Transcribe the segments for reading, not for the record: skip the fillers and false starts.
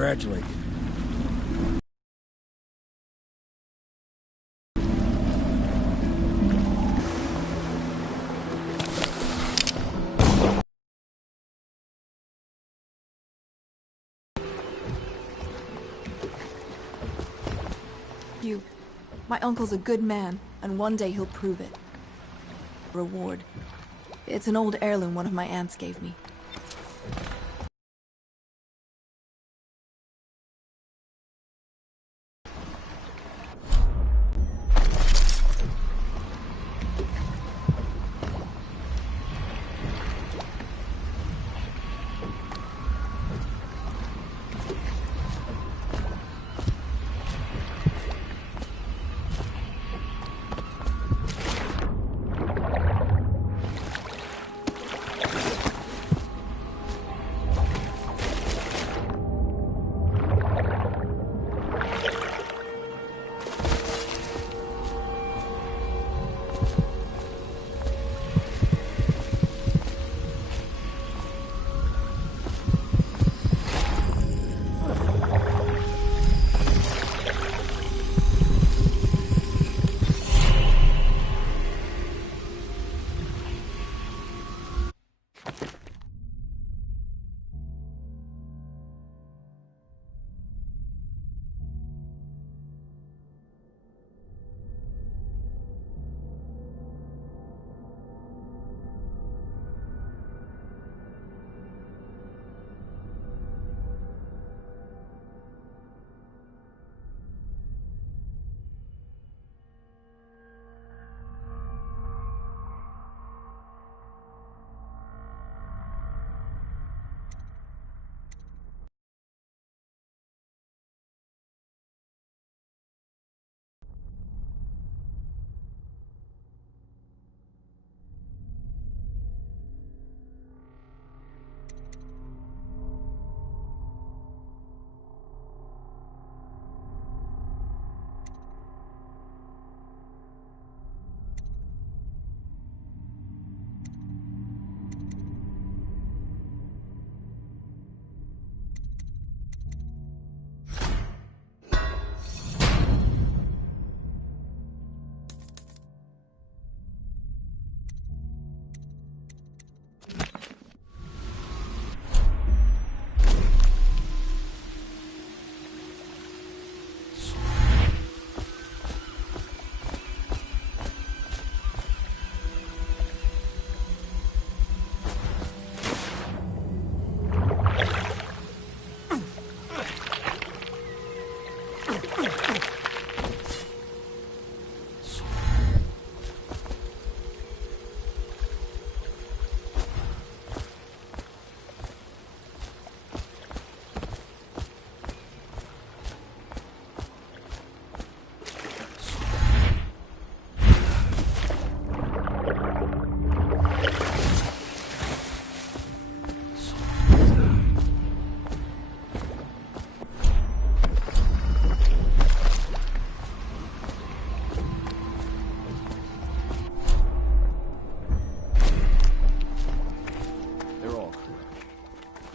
congratulate you. My uncle's a good man, and one day he'll prove it. Reward. It's an old heirloom one of my aunts gave me.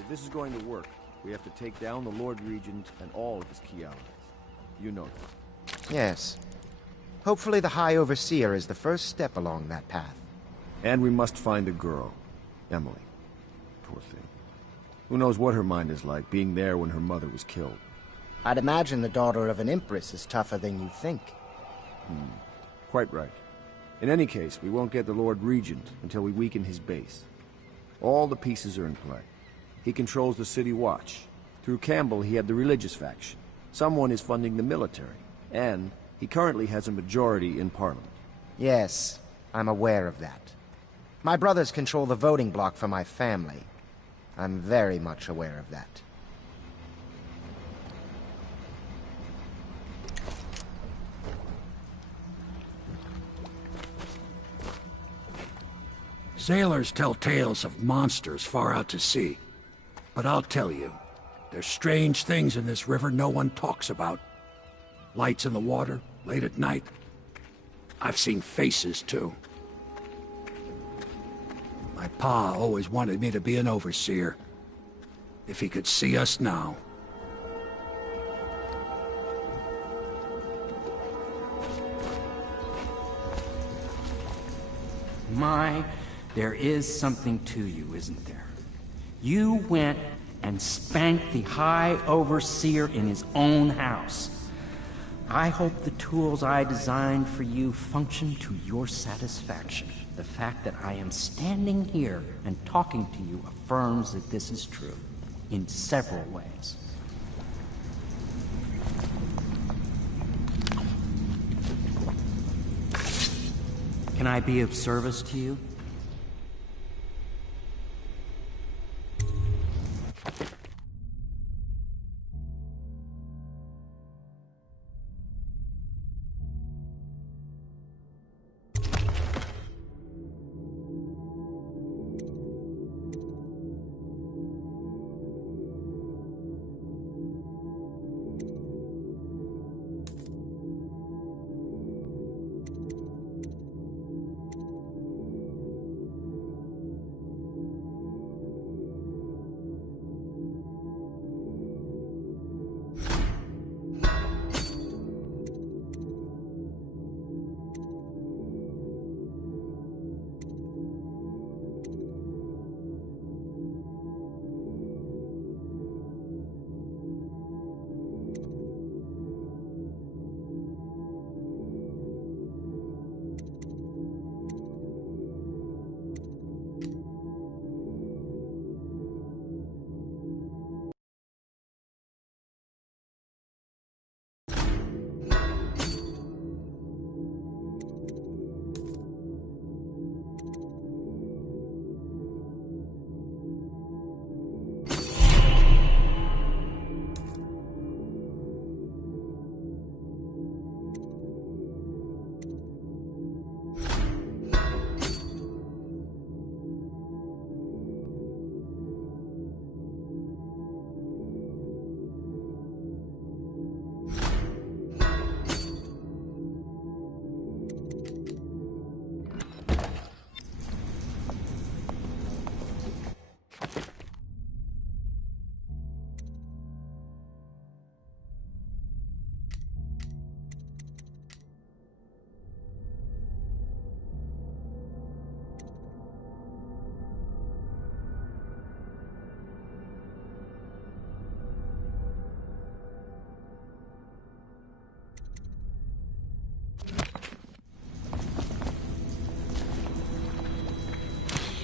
This is going to work. We have to take down the Lord Regent and all of his key allies. You know that. Yes. Hopefully the High Overseer is the first step along that path. And we must find the girl. Emily. Poor thing. Who knows what her mind is like, being there when her mother was killed. I'd imagine the daughter of an Empress is tougher than you think. Quite right. In any case, we won't get the Lord Regent until we weaken his base. All the pieces are in play. He controls the City Watch. Through Campbell, he had the religious faction. Someone is funding the military. And he currently has a majority in Parliament. Yes, I'm aware of that. My brothers control the voting bloc for my family. I'm very much aware of that. Sailors tell tales of monsters far out to sea. But I'll tell you, there's strange things in this river no one talks about. Lights in the water, late at night. I've seen faces, too. My pa always wanted me to be an overseer. If he could see us now. My, there is something to you, isn't there? You went and spanked the High Overseer in his own house. I hope the tools I designed for you function to your satisfaction. The fact that I am standing here and talking to you affirms that this is true, in several ways. Can I be of service to you?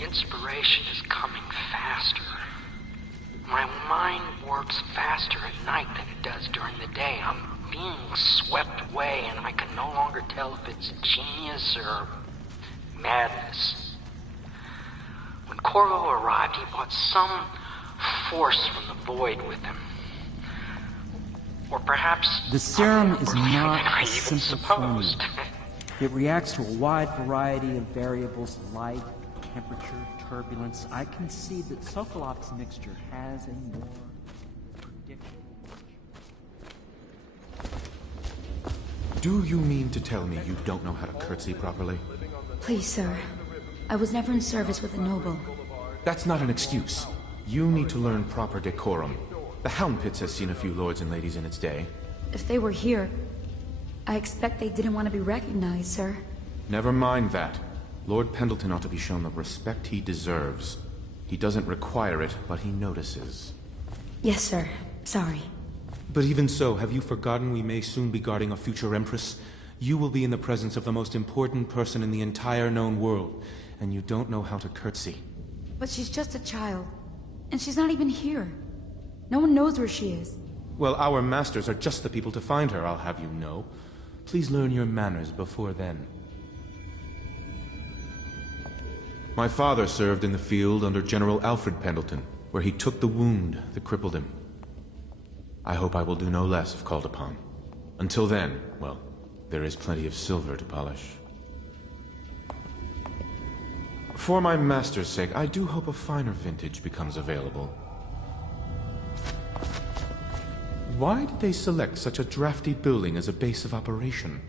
Inspiration is coming faster. My mind works faster at night than it does during the day. I'm being swept away, and I can no longer tell if it's genius or madness. When Corvo arrived, he brought some force from the void with him. Or perhaps The serum is more not than I a even simple supposed. formula. It reacts to a wide variety of variables: light, temperature, turbulence. I can see that Sokolov's mixture has a more predictable. Do you mean to tell me you don't know how to curtsy properly? Please, sir. I was never in service with a noble. That's not an excuse. You need to learn proper decorum. The Hound Pits has seen a few lords and ladies in its day. If they were here, I expect they didn't want to be recognized, sir. Never mind that. Lord Pendleton ought to be shown the respect he deserves. He doesn't require it, but he notices. Yes, sir. Sorry. But even so, have you forgotten we may soon be guarding a future Empress? You will be in the presence of the most important person in the entire known world, and you don't know how to curtsy. But she's just a child. And she's not even here. No one knows where she is. Well, our masters are just the people to find her, I'll have you know. Please learn your manners before then. My father served in the field under General Alfred Pendleton, where he took the wound that crippled him. I hope I will do no less if called upon. Until then, well, there is plenty of silver to polish. For my master's sake, I do hope a finer vintage becomes available. Why did they select such a drafty building as a base of operation?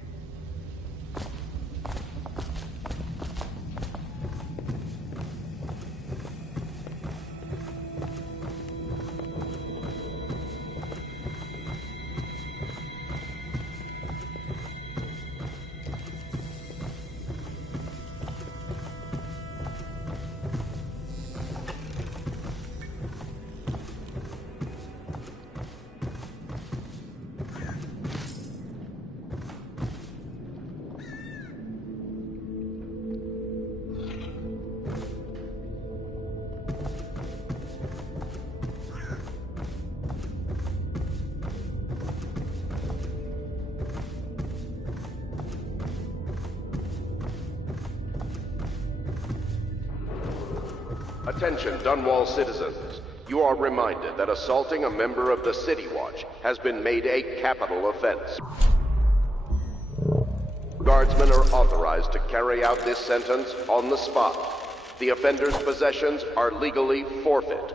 Attention, Dunwall citizens. You are reminded that assaulting a member of the City Watch has been made a capital offense. Guardsmen are authorized to carry out this sentence on the spot. The offender's possessions are legally forfeit.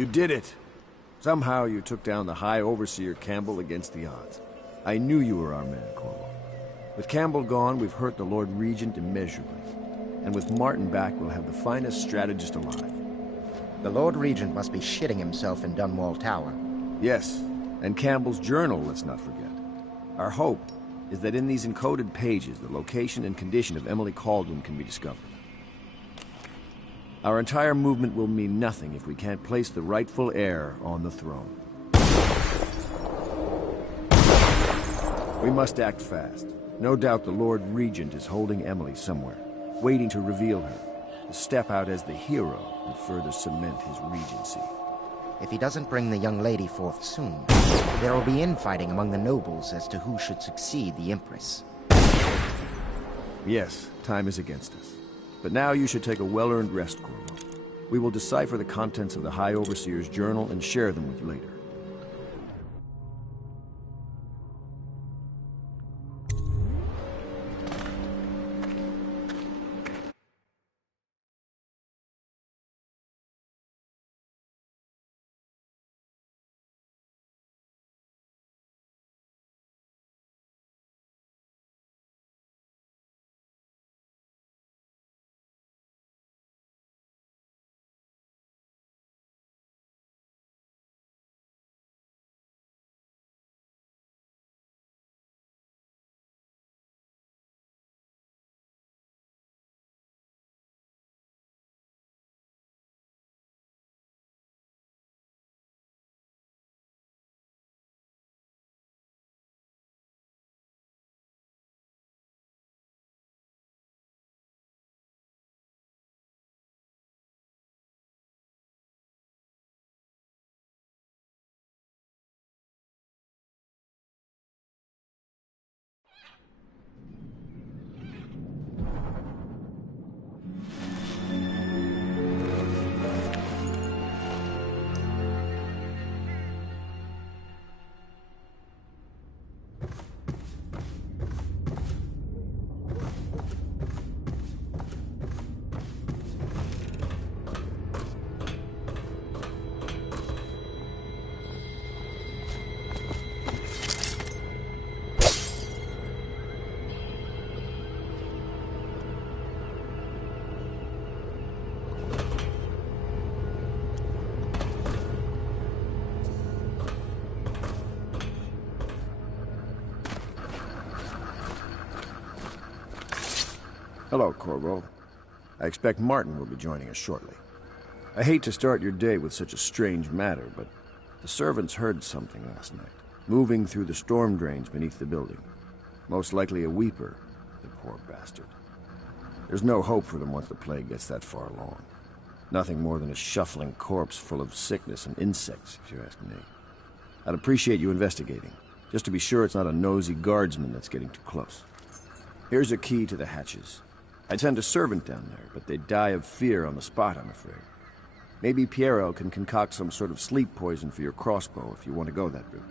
You did it! Somehow you took down the High Overseer Campbell against the odds. I knew you were our man, Corporal. With Campbell gone, we've hurt the Lord Regent immeasurably. And with Martin back, we'll have the finest strategist alive. The Lord Regent must be shitting himself in Dunwall Tower. Yes, and Campbell's journal, let's not forget. Our hope is that in these encoded pages, the location and condition of Emily Kaldwin can be discovered. Our entire movement will mean nothing if we can't place the rightful heir on the throne. We must act fast. No doubt the Lord Regent is holding Emily somewhere, waiting to reveal her, to step out as the hero and further cement his regency. If he doesn't bring the young lady forth soon, there will be infighting among the nobles as to who should succeed the Empress. Yes, time is against us. But now you should take a well-earned rest, Corvo. We will decipher the contents of the High Overseer's journal and share them with you later. Hello, Corvo. I expect Martin will be joining us shortly. I hate to start your day with such a strange matter, but the servants heard something last night, moving through the storm drains beneath the building. Most likely a weeper, the poor bastard. There's no hope for them once the plague gets that far along. Nothing more than a shuffling corpse full of sickness and insects, if you ask me. I'd appreciate you investigating, just to be sure it's not a nosy guardsman that's getting too close. Here's a key to the hatches. I'd send a servant down there, but they'd die of fear on the spot, I'm afraid. Maybe Piero can concoct some sort of sleep poison for your crossbow if you want to go that route.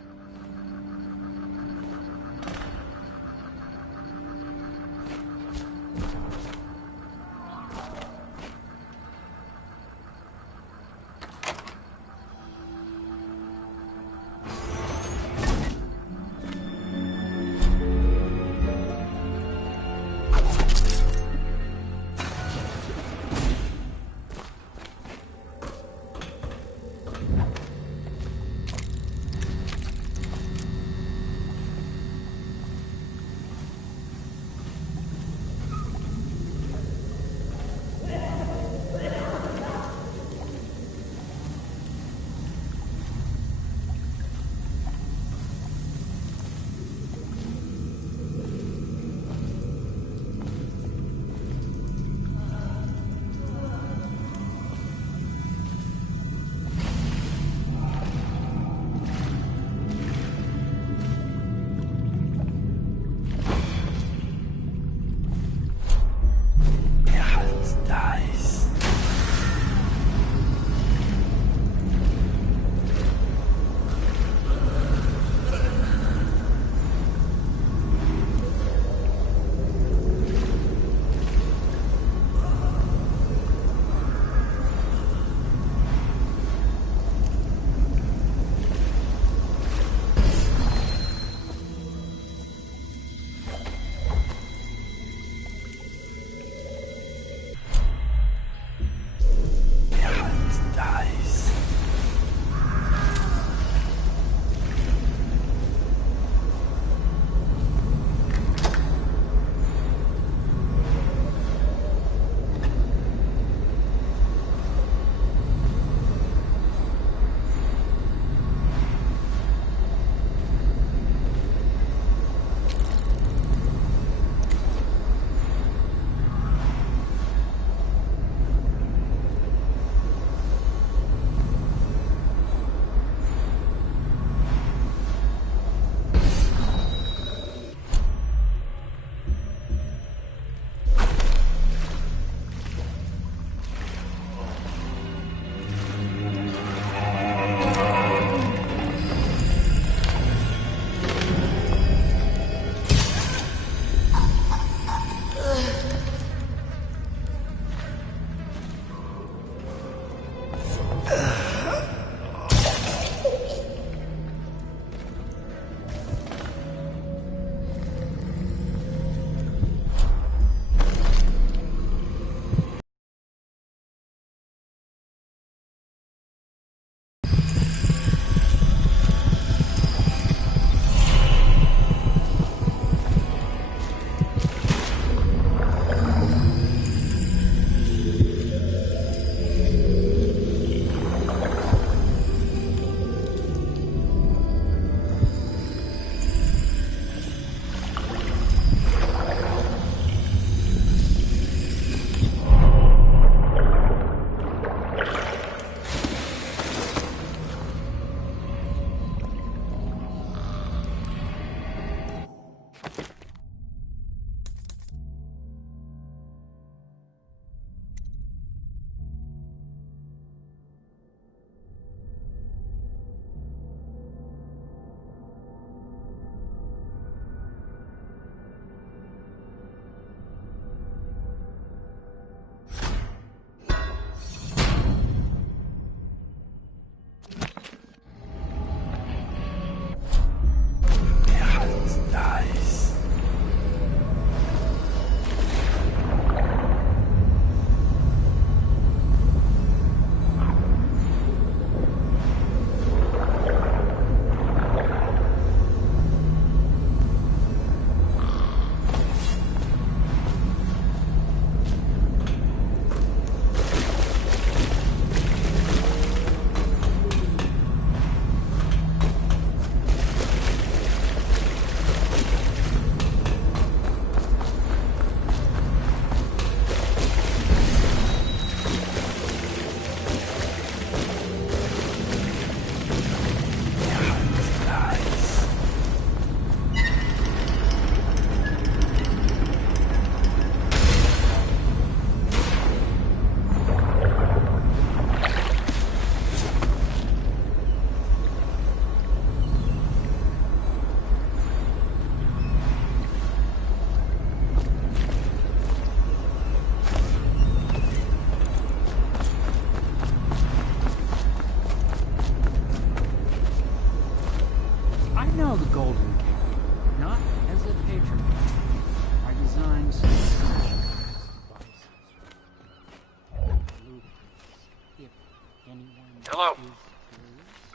Hello.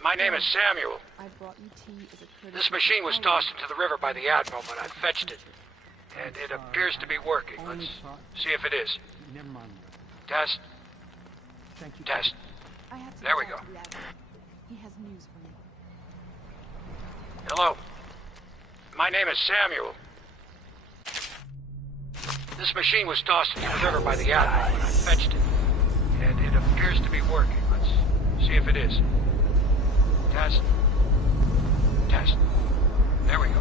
My name is Samuel. This machine was tossed into the river by the Admiral, but I fetched it. And it appears to be working. Let's see if it is. Test. Test. There we go. He has news for me. Hello. My name is Samuel. This machine was tossed into the river by the Admiral, but I fetched it. And it appears to be working. Let's see if it is. Test. Test. There we go.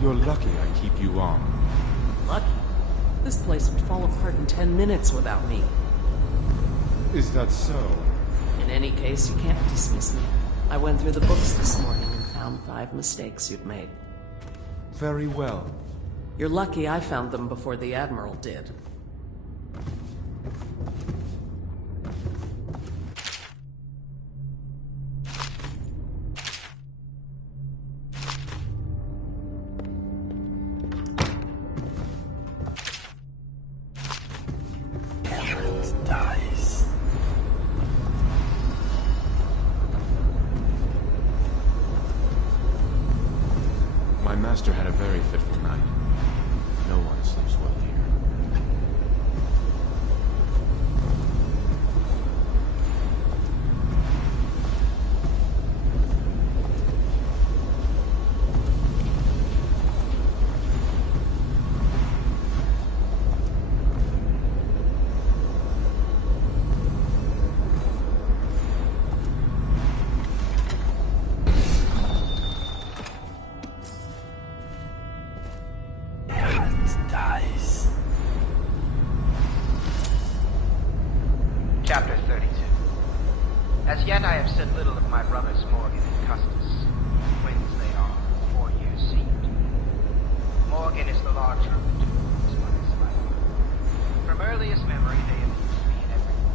You're lucky I keep you on. Lucky? This place would fall apart in 10 minutes without me. Is that so? In any case, you can't dismiss me. I went through the books this morning and found 5 mistakes you'd made. Very well. You're lucky I found them before the Admiral did. My master had a very fitful night. No one sleeps well here. Chapter 32. As yet I have said little of my brothers Morgan and Custis. Twins they are, 4 years seed. Morgan is the larger of the two, despite his life. From earliest memory they have used me in everything.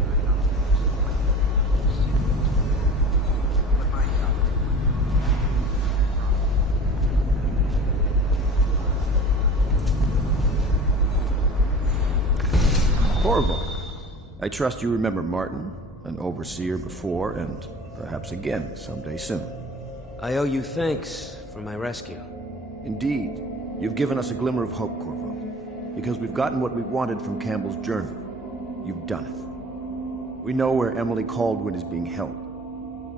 I know there's a way to see it. But my son... Corvo. I trust you remember Martin, an overseer before, and perhaps again someday soon. I owe you thanks for my rescue. Indeed. You've given us a glimmer of hope, Corvo. Because we've gotten what we wanted from Campbell's journal. You've done it. We know where Emily Caldwin is being held.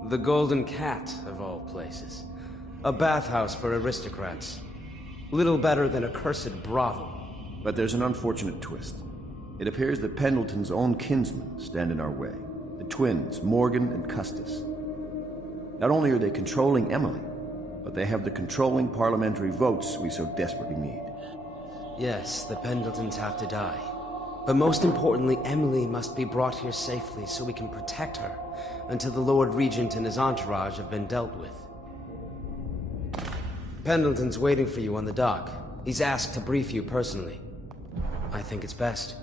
The Golden Cat, of all places. A bathhouse for aristocrats. Little better than a cursed brothel. But there's an unfortunate twist. It appears that Pendleton's own kinsmen stand in our way. The twins, Morgan and Custis. Not only are they controlling Emily, but they have the controlling parliamentary votes we so desperately need. Yes, the Pendletons have to die. But most importantly, Emily must be brought here safely so we can protect her until the Lord Regent and his entourage have been dealt with. Pendleton's waiting for you on the dock. He's asked to brief you personally. I think it's best.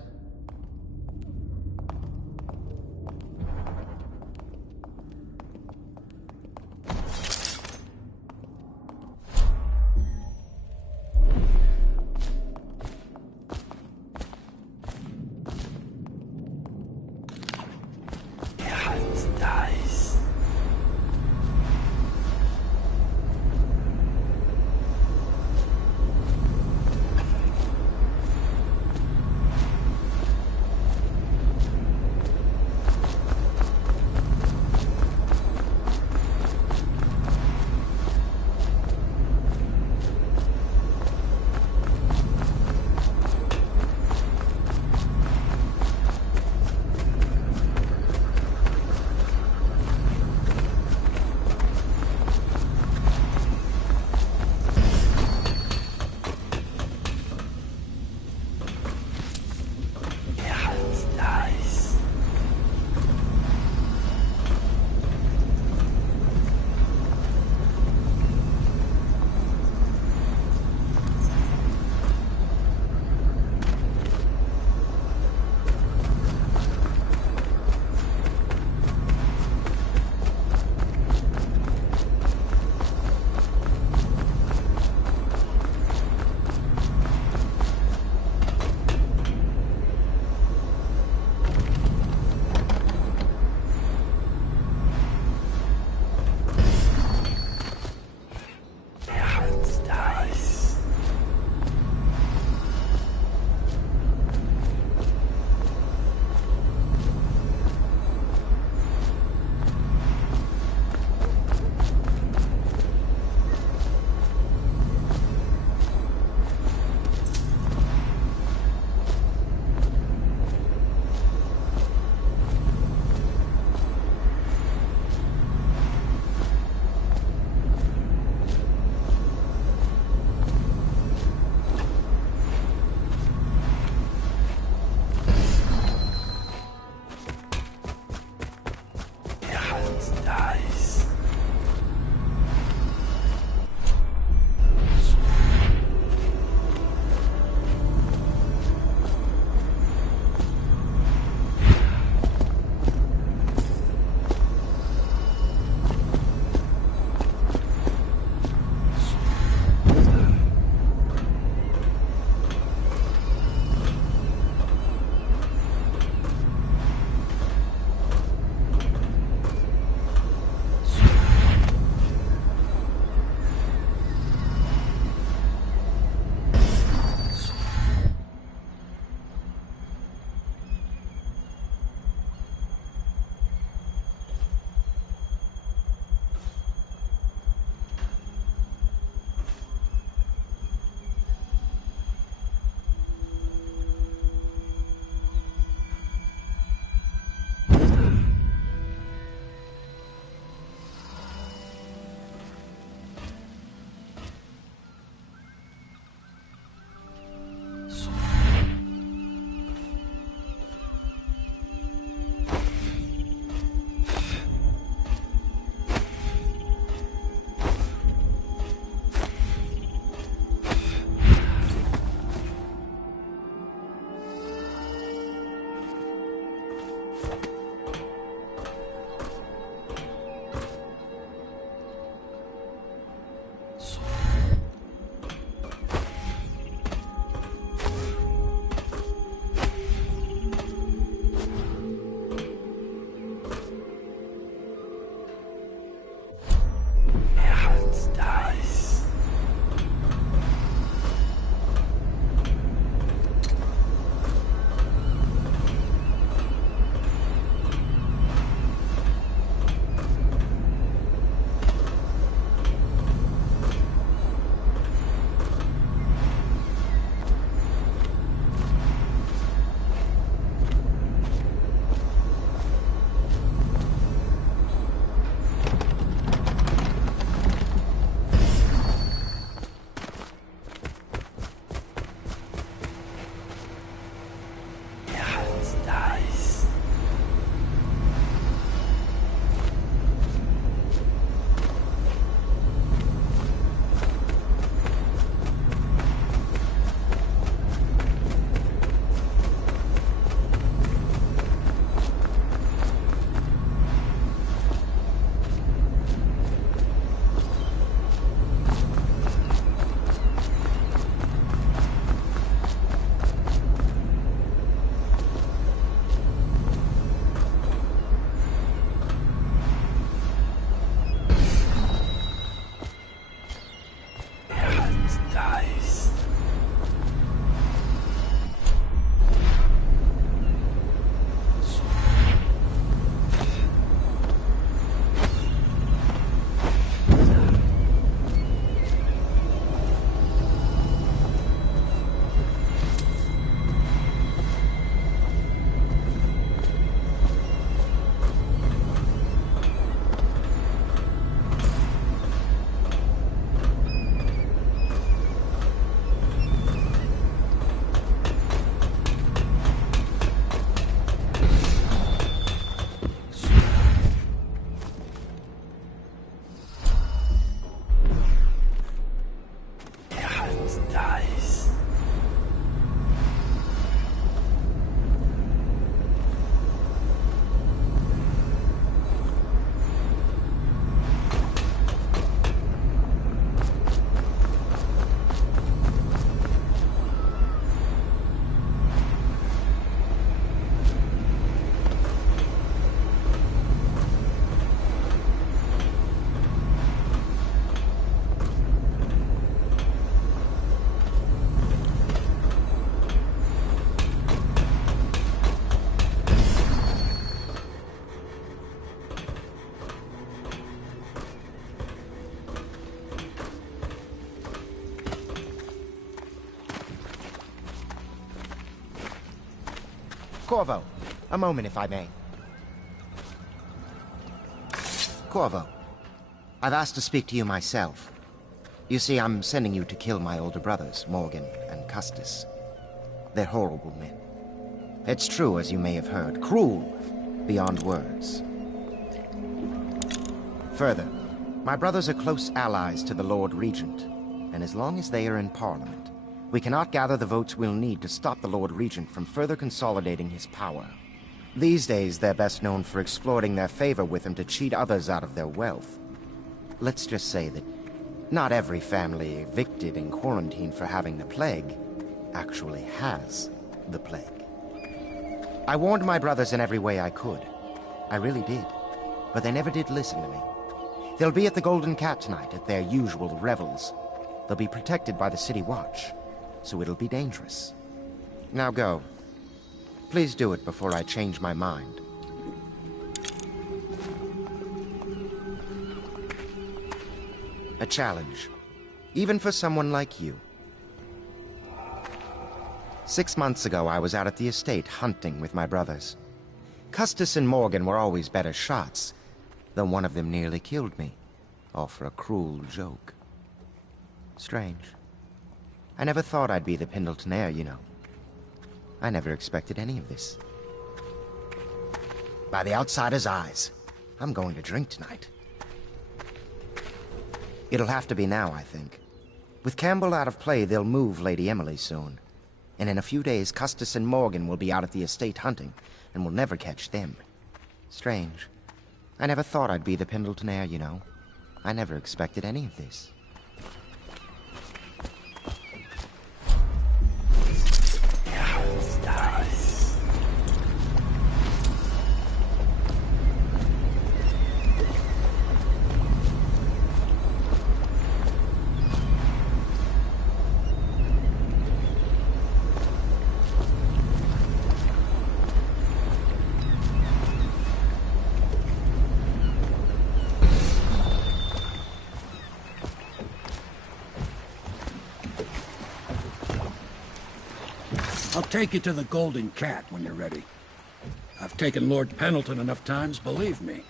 Corvo, a moment if I may. Corvo, I've asked to speak to you myself. You see, I'm sending you to kill my older brothers, Morgan and Custis. They're horrible men. It's true, as you may have heard, cruel beyond words. Further, my brothers are close allies to the Lord Regent, and as long as they are in Parliament, we cannot gather the votes we'll need to stop the Lord Regent from further consolidating his power. These days, they're best known for exploiting their favor with him to cheat others out of their wealth. Let's just say that not every family evicted and quarantined for having the plague actually has the plague. I warned my brothers in every way I could. I really did. But they never did listen to me. They'll be at the Golden Cat tonight at their usual revels. They'll be protected by the City Watch, so it'll be dangerous. Now go. Please do it before I change my mind. A challenge, even for someone like you. 6 months ago, I was out at the estate hunting with my brothers. Custis and Morgan were always better shots, though one of them nearly killed me, all for a cruel joke. Strange. I never thought I'd be the Pendleton heir, you know. I never expected any of this. By the outsider's eyes, I'm going to drink tonight. It'll have to be now, I think. With Campbell out of play, they'll move Lady Emily soon. And in a few days, Custis and Morgan will be out at the estate hunting, and we'll never catch them. Strange. I never thought I'd be the Pendleton heir, you know. I never expected any of this. I'll take you to the Golden Cat when you're ready. I've taken Lord Pendleton enough times, believe me.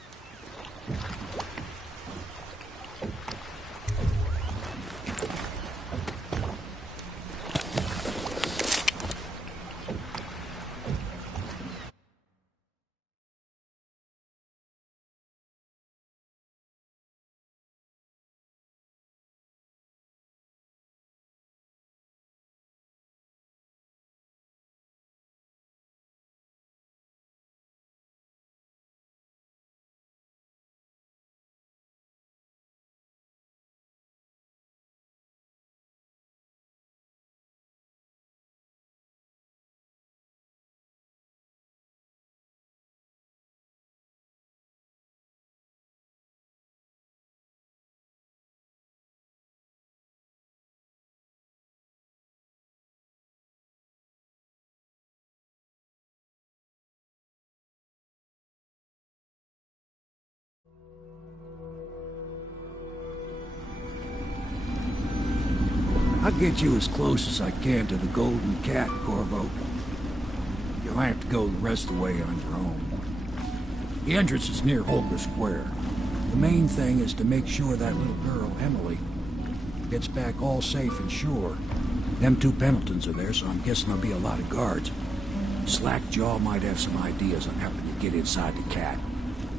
I'll get you as close as I can to the Golden Cat, Corvo. You'll have to go the rest of the way on your own. The entrance is near Holger Square. The main thing is to make sure that little girl, Emily, gets back all safe and sure. Them two Pendletons are there, so I'm guessing there'll be a lot of guards. Slackjaw might have some ideas on helping you get inside the cat,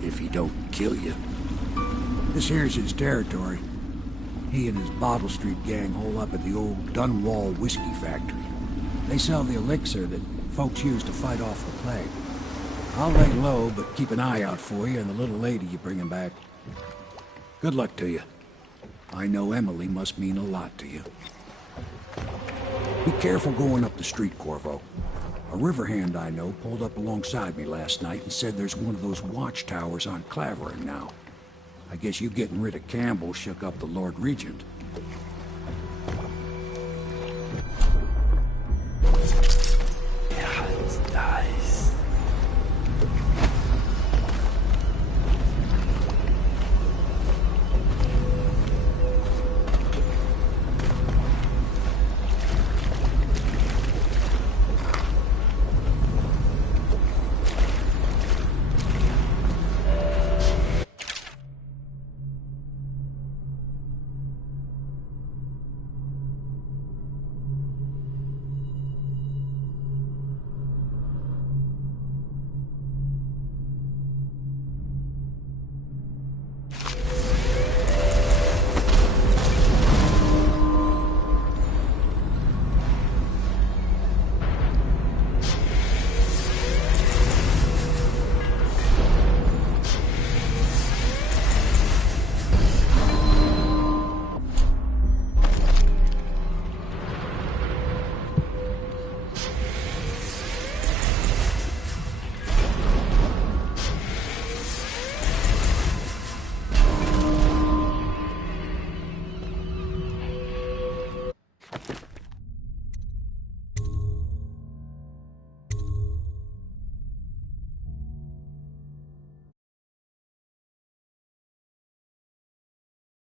if he don't kill you. This here's his territory. He and his Bottle Street gang hole up at the old Dunwall whiskey factory. They sell the elixir that folks use to fight off the plague. I'll lay low, but keep an eye out for you and the little lady you bring him back. Good luck to you. I know Emily must mean a lot to you. Be careful going up the street, Corvo. A river hand I know pulled up alongside me last night and said there's one of those watchtowers on Clavering now. I guess you getting rid of Campbell shook up the Lord Regent.